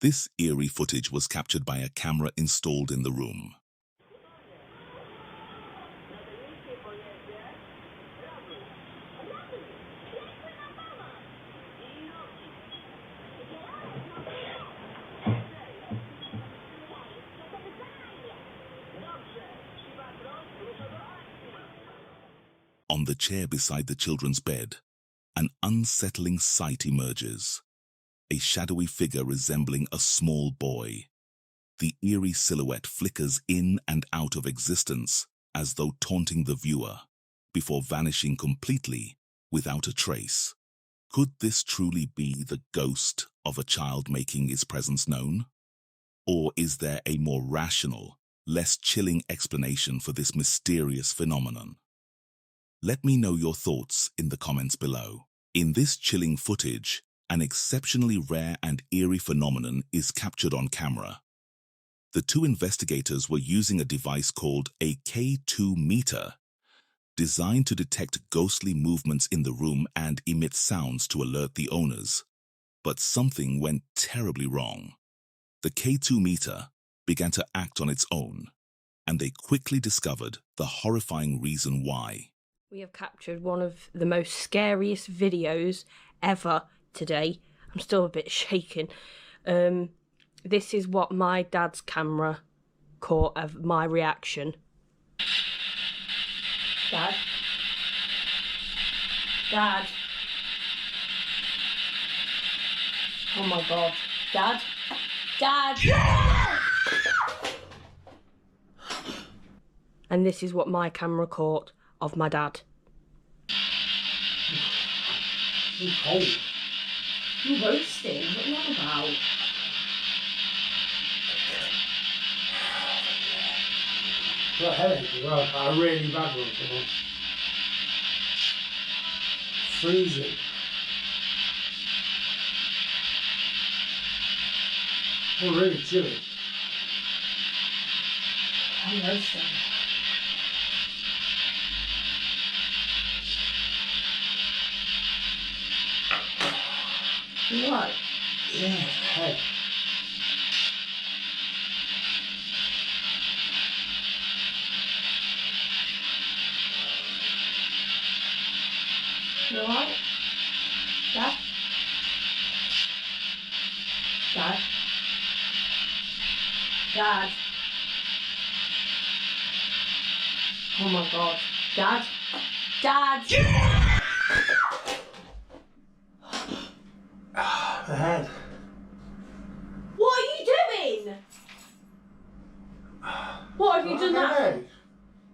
This eerie footage was captured by a camera installed in the room. On the chair beside the children's bed, an unsettling sight emerges. A shadowy figure resembling a small boy. The eerie silhouette flickers in and out of existence as though taunting the viewer, before vanishing completely without a trace. Could this truly be the ghost of a child making its presence known? Or is there a more rational, less chilling explanation for this mysterious phenomenon? Let me know your thoughts in the comments below. In this chilling footage, an exceptionally rare and eerie phenomenon is captured on camera. The two investigators were using a device called a K2 meter, designed to detect ghostly movements in the room and emit sounds to alert the owners. But something went terribly wrong. The K2 meter began to act on its own, and they quickly discovered the horrifying reason why. We have captured one of the most scariest videos ever today. I'm still a bit shaken. This is what my dad's camera caught of my reaction. Dad? Dad? Oh my God. Dad? Dad! Yeah! And this is what my camera caught of my dad. You're cold. You're roasting. What are you on about? Got a headache as well, but a really bad one for me. Freezing. Oh, really chilly. I'm roasting. You what? Yeah, head. You alright? Dad? Dad? Dad? Oh my God. Dad? Dad? The head. What are you doing? What have you done that? Headache.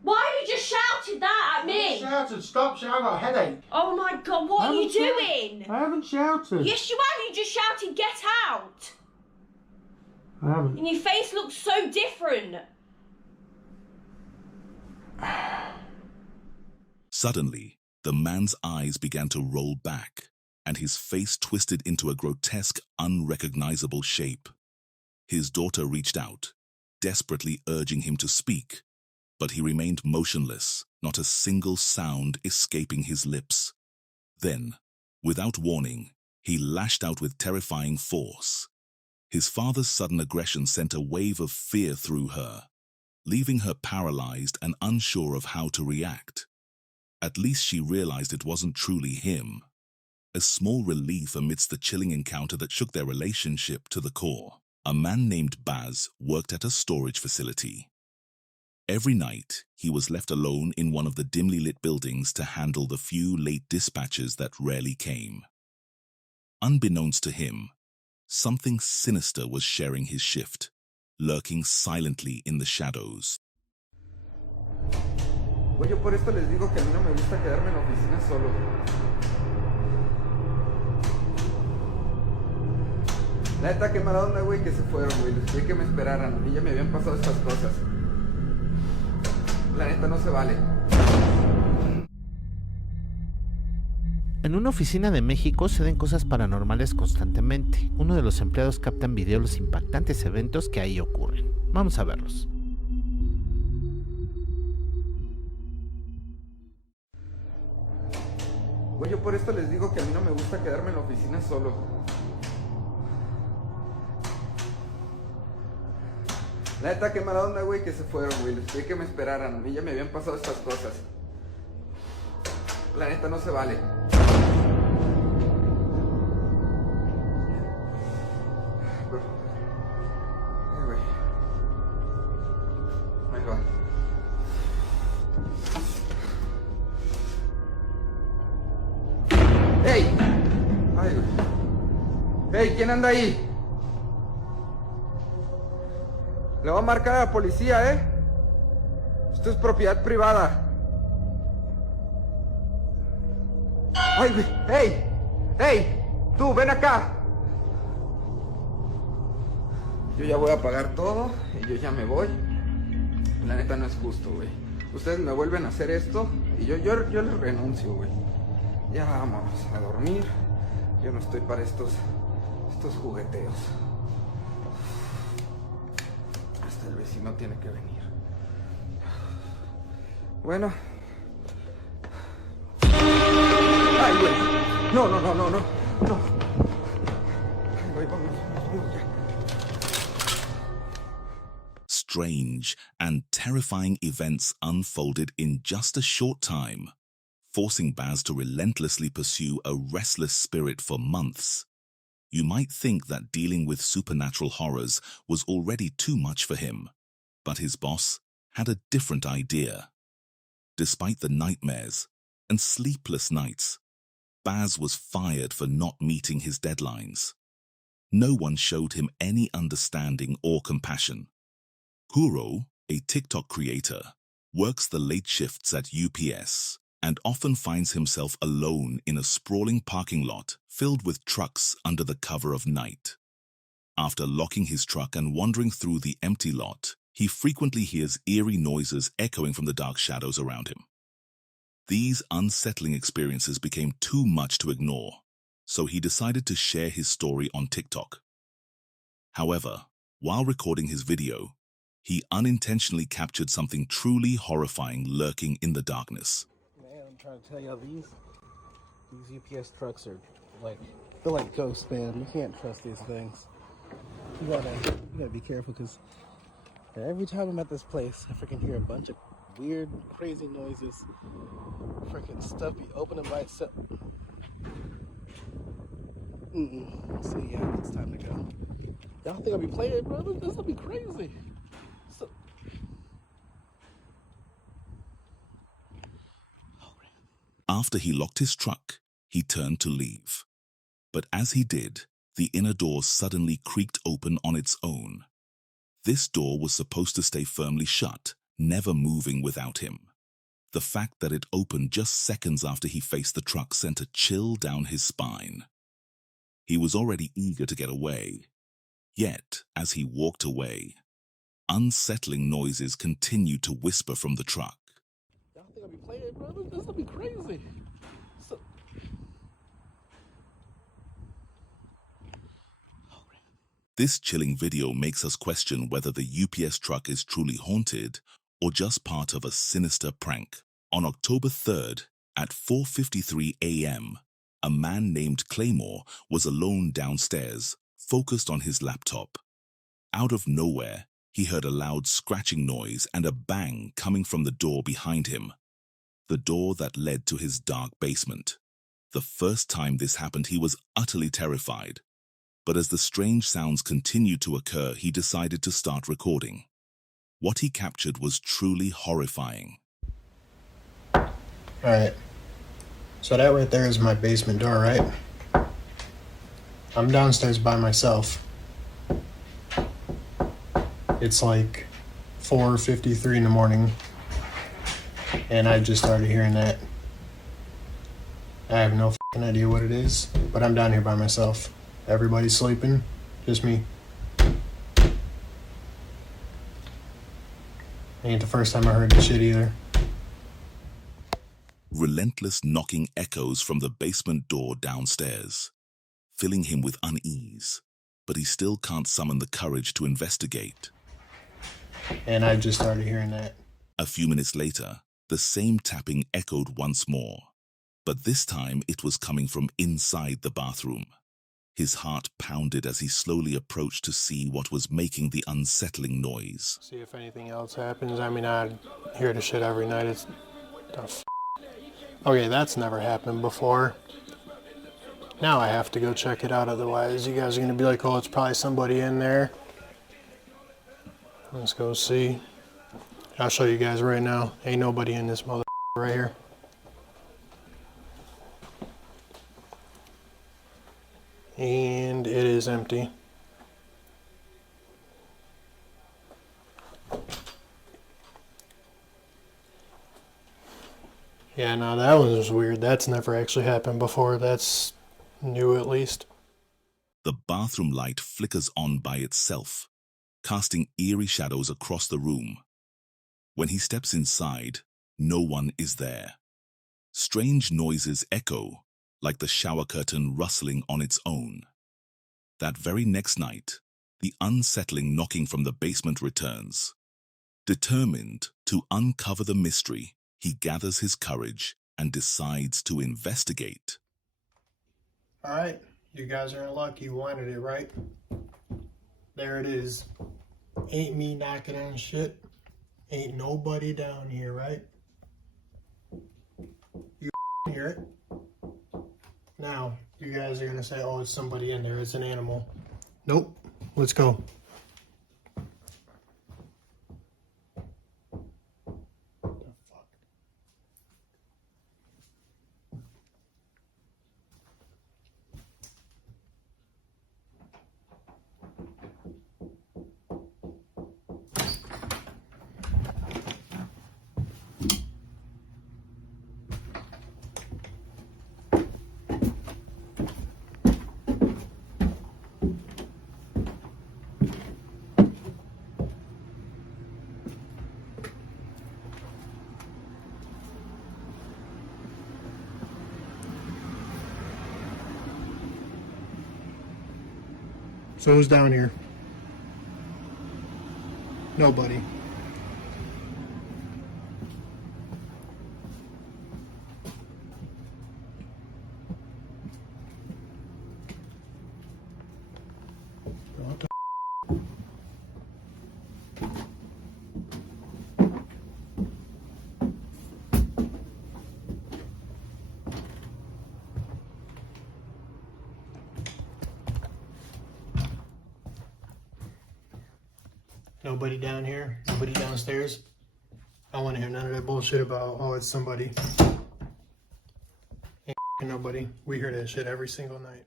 Why have you just shouted that at me? I shouted, stop shouting, I got a headache. Oh my God, what are you doing? I haven't shouted. Yes, you have. You just shouted, get out. I haven't. And your face looks so different. Suddenly, the man's eyes began to roll back, and his face twisted into a grotesque, unrecognizable shape. His daughter reached out, desperately urging him to speak, but he remained motionless, not a single sound escaping his lips. Then, without warning, he lashed out with terrifying force. His father's sudden aggression sent a wave of fear through her, leaving her paralyzed and unsure of how to react. At least she realized it wasn't truly him. A small relief amidst the chilling encounter that shook their relationship to the core. A man named Baz worked at a storage facility. Every night, he was left alone in one of the dimly lit buildings to handle the few late dispatches that rarely came. Unbeknownst to him, something sinister was sharing his shift, lurking silently in the shadows. Güey, yo por esto les digo que a mí no me gusta quedarme en la oficina solo. La neta, qué mala onda, güey, que se fueron, güey. Les dije que me esperaran. A mí ya me habían pasado estas cosas. La neta, no se vale. En una oficina de México se den cosas paranormales constantemente. Uno de los empleados capta en video los impactantes eventos que ahí ocurren. Vamos a verlos. Güey, yo por esto les digo que a mí no me gusta quedarme en la oficina solo. Neta, qué mala onda, güey, que se fueron, güey. Les pedí que me esperaran. A mí ya me habían pasado estas cosas. La neta no se vale. Güey. Ahí va. ¡Ey! Ay, güey. ¡Ey! ¿Quién anda ahí? Le voy a marcar a la policía, ¿eh? Esto es propiedad privada. ¡Ay, güey! ¡Ey! ¡Ey! ¡Tú, ven acá! Yo ya voy a pagar todo y yo ya me voy. La neta no es justo, güey. Ustedes me vuelven a hacer esto y yo les renuncio, güey. Ya vamos a dormir. Yo no estoy para estos jugueteos. Hasta el vecino tiene que venir. Bueno. ¡Ay, güey! No. No. Ay, güey, vamos ya. Strange and terrifying events unfolded in just a short time, forcing Baz to relentlessly pursue a restless spirit for months. You might think that dealing with supernatural horrors was already too much for him, but his boss had a different idea. Despite the nightmares and sleepless nights, Baz was fired for not meeting his deadlines. No one showed him any understanding or compassion. Huro, a TikTok creator, works the late shifts at UPS and often finds himself alone in a sprawling parking lot filled with trucks under the cover of night. After locking his truck and wandering through the empty lot, he frequently hears eerie noises echoing from the dark shadows around him. These unsettling experiences became too much to ignore, so he decided to share his story on TikTok. However, while recording his video, he unintentionally captured something truly horrifying lurking in the darkness. Man, I'm trying to tell y'all, these UPS trucks are feel like ghosts, man. You can't trust these things. You gotta be careful, because every time I'm at this place, I freaking hear a bunch of weird, crazy noises. Freaking stuff be opening by itself. So yeah, it's time to go. Y'all think I'll be playing, bro? This will be crazy. After he locked his truck, he turned to leave. But as he did, the inner door suddenly creaked open on its own. This door was supposed to stay firmly shut, never moving without him. The fact that it opened just seconds after he faced the truck sent a chill down his spine. He was already eager to get away. Yet, as he walked away, unsettling noises continued to whisper from the truck. Y'all think I'll be playing, bro? This will be crazy. This chilling video makes us question whether the UPS truck is truly haunted or just part of a sinister prank. On October 3rd, at 4:53 a.m., a man named Claymore was alone downstairs, focused on his laptop. Out of nowhere, he heard a loud scratching noise and a bang coming from the door behind him. The door that led to his dark basement. The first time this happened, he was utterly terrified. But as the strange sounds continued to occur, he decided to start recording. What he captured was truly horrifying. Alright, so that right there is my basement door, right? I'm downstairs by myself. It's like 4:53 in the morning, and I just started hearing that. I have no fucking idea what it is, but I'm down here by myself. Everybody's sleeping, just me. Ain't the first time I heard this shit either. Relentless knocking echoes from the basement door downstairs, filling him with unease, but he still can't summon the courage to investigate. And I just started hearing that. A few minutes later, the same tapping echoed once more, but this time it was coming from inside the bathroom. His heart pounded as he slowly approached to see what was making the unsettling noise. See if anything else happens. I mean, I hear the shit every night. It's okay, that's never happened before. Now I have to go check it out, otherwise you guys are gonna be like, oh, it's probably somebody in there. Let's go see. I'll show you guys right now. Ain't nobody in this mother right here. And it is empty. Yeah, no, that one was weird. That's never actually happened before. That's new, at least. The bathroom light flickers on by itself, casting eerie shadows across the room. When he steps inside, no one is there. Strange noises echo, like the shower curtain rustling on its own. That very next night, the unsettling knocking from the basement returns. Determined to uncover the mystery, he gathers his courage and decides to investigate. All right, you guys are in luck. You wanted it, right? There it is. Ain't me knocking on shit. Ain't nobody down here, right? You hear it? Now, you guys are gonna say, oh, it's somebody in there. It's an animal. Nope. Let's go. So who's down here? Nobody. What the Nobody down here? Nobody downstairs? I don't want to hear none of that bullshit about, oh, it's somebody. Ain't nobody. We hear that shit every single night.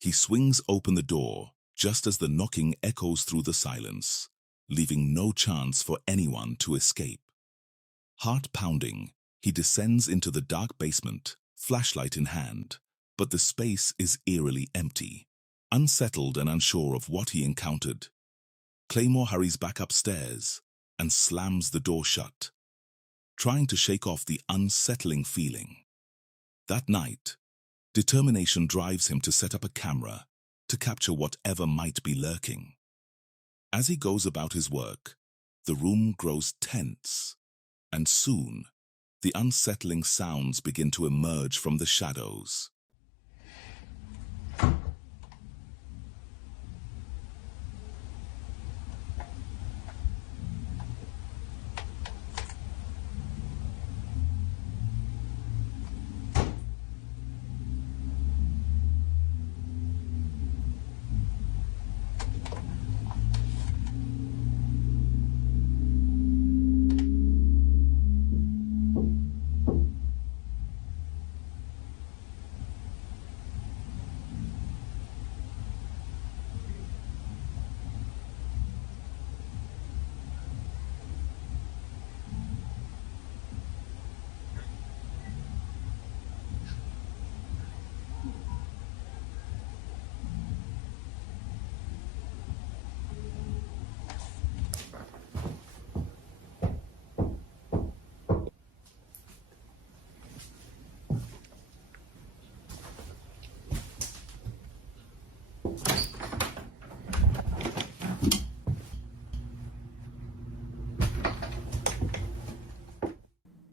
He swings open the door just as the knocking echoes through the silence, leaving no chance for anyone to escape. Heart pounding, he descends into the dark basement, flashlight in hand, but the space is eerily empty. Unsettled and unsure of what he encountered, Claymore hurries back upstairs and slams the door shut, trying to shake off the unsettling feeling. That night, determination drives him to set up a camera to capture whatever might be lurking. As he goes about his work, the room grows tense, and soon, the unsettling sounds begin to emerge from the shadows.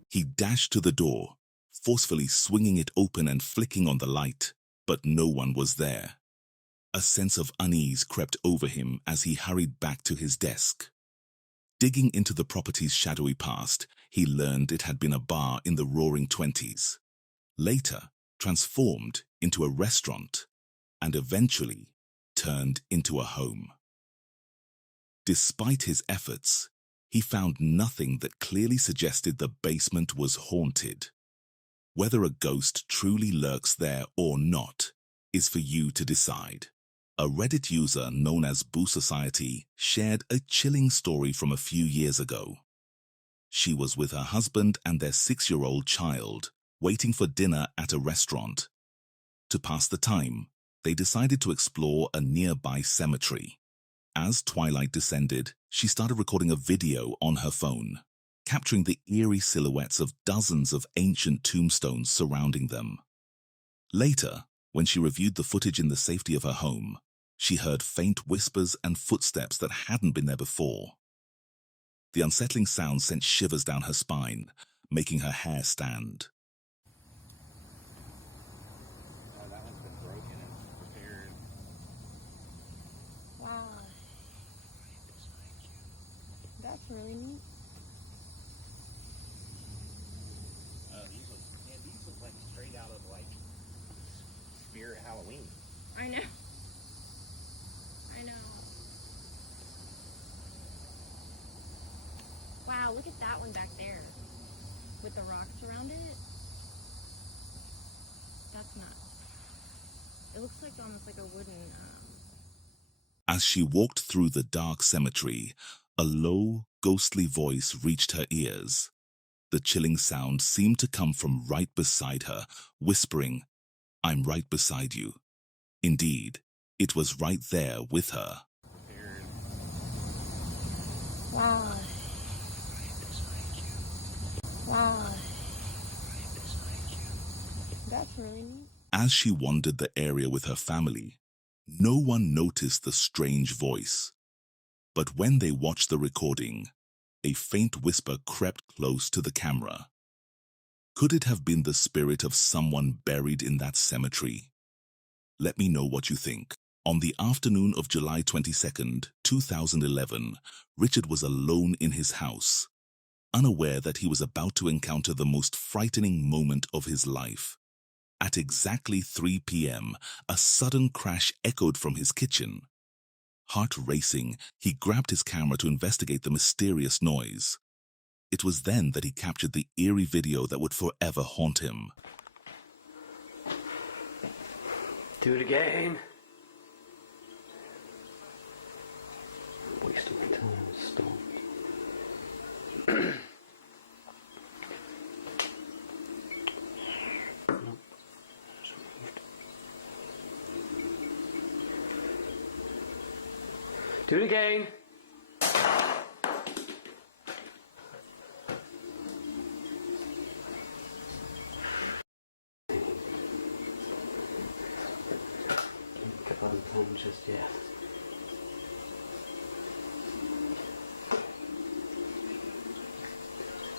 He dashed to the door, forcefully swinging it open and flicking on the light, but no one was there. A sense of unease crept over him as he hurried back to his desk. Digging into the property's shadowy past, he learned it had been a bar in the Roaring Twenties, later transformed into a restaurant, and eventually turned into a home. Despite his efforts, he found nothing that clearly suggested the basement was haunted. Whether a ghost truly lurks there or not is for you to decide. A Reddit user known as Boo Society shared a chilling story from a few years ago. She was with her husband and their 6-year-old child, waiting for dinner at a restaurant. To pass the time, they decided to explore a nearby cemetery. As twilight descended, she started recording a video on her phone, capturing the eerie silhouettes of dozens of ancient tombstones surrounding them. Later, when she reviewed the footage in the safety of her home, she heard faint whispers and footsteps that hadn't been there before. The unsettling sound sent shivers down her spine, making her hair stand. Oh, that one's been broken and repaired. Wow. That's really neat. These look like straight out of like Spirit Halloween. I know. I know. Wow, look at that one back there. With the rocks around it. That's nuts. It looks like almost like a wooden, As she walked through the dark cemetery, a low, ghostly voice reached her ears. The chilling sound seemed to come from right beside her, whispering, "I'm right beside you." Indeed, it was right there with her. Wow. Wow. That's really neat. As she wandered the area with her family, no one noticed the strange voice. But when they watched the recording, a faint whisper crept close to the camera. Could it have been the spirit of someone buried in that cemetery? Let me know what you think. On the afternoon of July 22nd, 2011, Richard was alone in his house, unaware that he was about to encounter the most frightening moment of his life. At exactly 3 p.m., a sudden crash echoed from his kitchen. Heart racing, he grabbed his camera to investigate the mysterious noise. It was then that he captured the eerie video that would forever haunt him. Do it again. Wasting my time. Stop. Nope. Just removed. Do it again. Can't get on the phone just yet.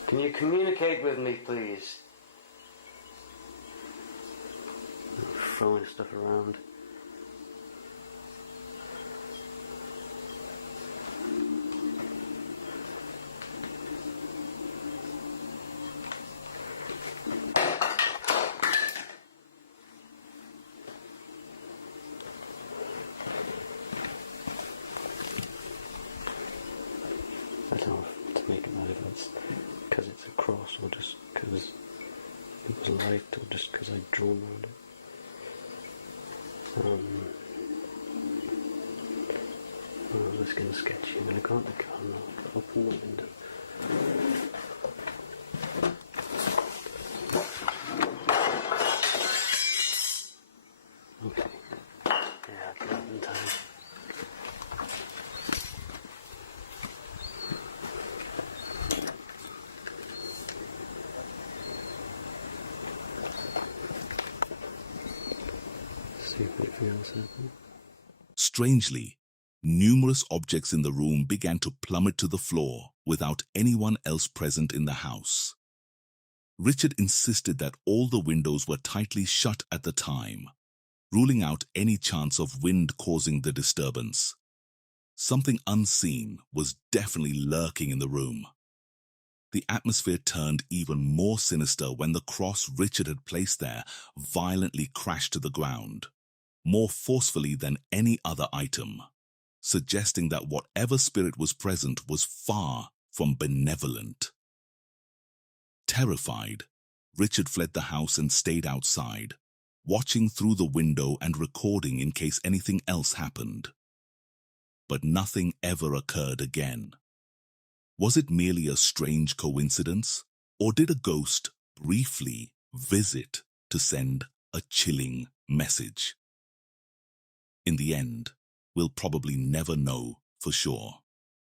Can you communicate with me, please? Throwing stuff around. I don't know if to make it matter if it's because it's a cross or just because it was light or just because I drawn around it. Oh, it's getting sketchy. I'm going to go out the camera, open the window. Okay. Yeah, I can open time. See if anything else happens. Strangely, numerous objects in the room began to plummet to the floor without anyone else present in the house. Richard insisted that all the windows were tightly shut at the time, ruling out any chance of wind causing the disturbance. Something unseen was definitely lurking in the room. The atmosphere turned even more sinister when the cross Richard had placed there violently crashed to the ground, more forcefully than any other item, suggesting that whatever spirit was present was far from benevolent. Terrified, Richard fled the house and stayed outside, watching through the window and recording in case anything else happened. But nothing ever occurred again. Was it merely a strange coincidence, or did a ghost briefly visit to send a chilling message? In the end, we'll probably never know for sure.